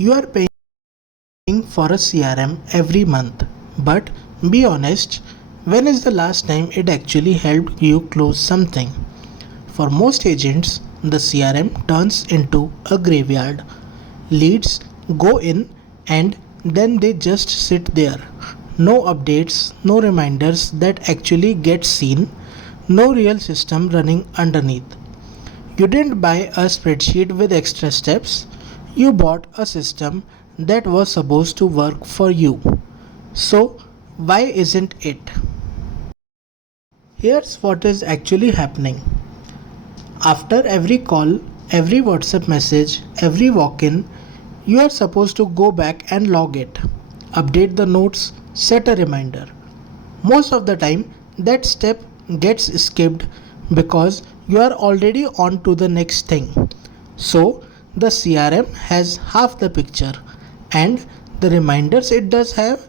You are paying for a CRM every month, but be honest, when is the last time it actually helped you close something? For most agents, the CRM turns into a graveyard. Leads go in and then they just sit there. No updates, no reminders that actually get seen, no real system running underneath. You didn't buy a spreadsheet with extra steps, you bought a system that was supposed to work for you. So, why isn't it? Here's what is actually happening. After every call, every WhatsApp message, every walk in, you are supposed to go back and log it, update the notes, set a reminder. Most of the time, that step gets skipped because you are already on to the next thing. So, the CRM has half the picture, and the reminders it does have,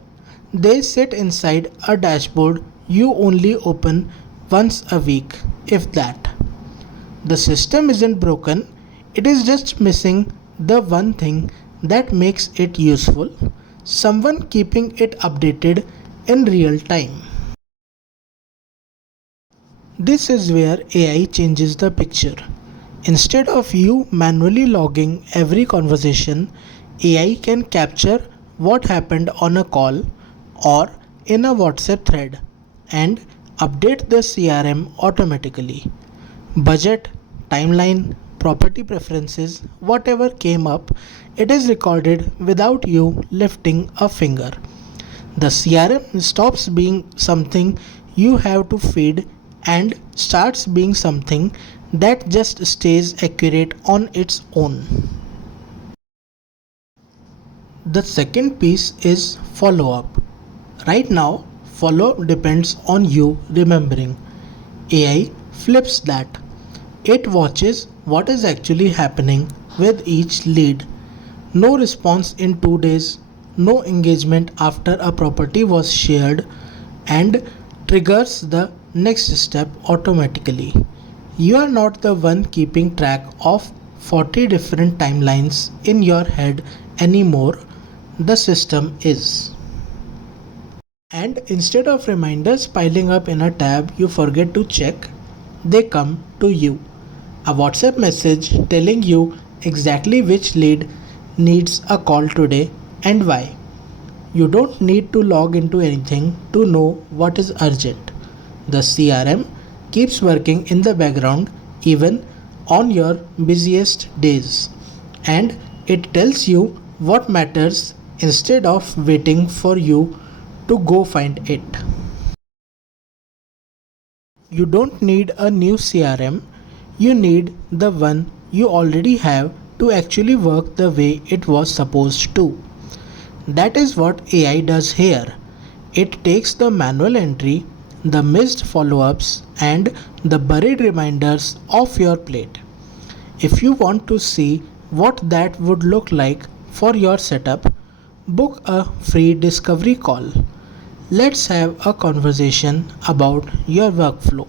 they sit inside a dashboard you only open once a week, if that. The system isn't broken, it is just missing the one thing that makes it useful, someone keeping it updated in real time. This is where AI changes the picture. Instead of you manually logging every conversation, AI can capture what happened on a call or in a WhatsApp thread and update the CRM automatically. Budget, timeline, property preferences, whatever came up, it is recorded without you lifting a finger. The CRM stops being something you have to feed and starts being something that just stays accurate on its own. The second piece is follow up. Right now, follow up depends on you remembering. AI flips that. It watches what is actually happening with each lead. No response in 2 days, no engagement after a property was shared, and triggers the next step automatically. You are not the one keeping track of 40 different timelines in your head anymore, the system is. And instead of reminders piling up in a tab you forget to check, they come to you. A WhatsApp message telling you exactly which lead needs a call today and why. You don't need to log into anything to know what is urgent. The CRM keeps working in the background even on your busiest days, and it tells you what matters instead of waiting for you to go find it. You don't need a new CRM, you need the one you already have to actually work the way it was supposed to. That is what AI does here. It takes the manual entry, the missed follow ups, and the buried reminders off your plate. If you want to see what that would look like for your setup, book a free discovery call. Let's have a conversation about your workflow.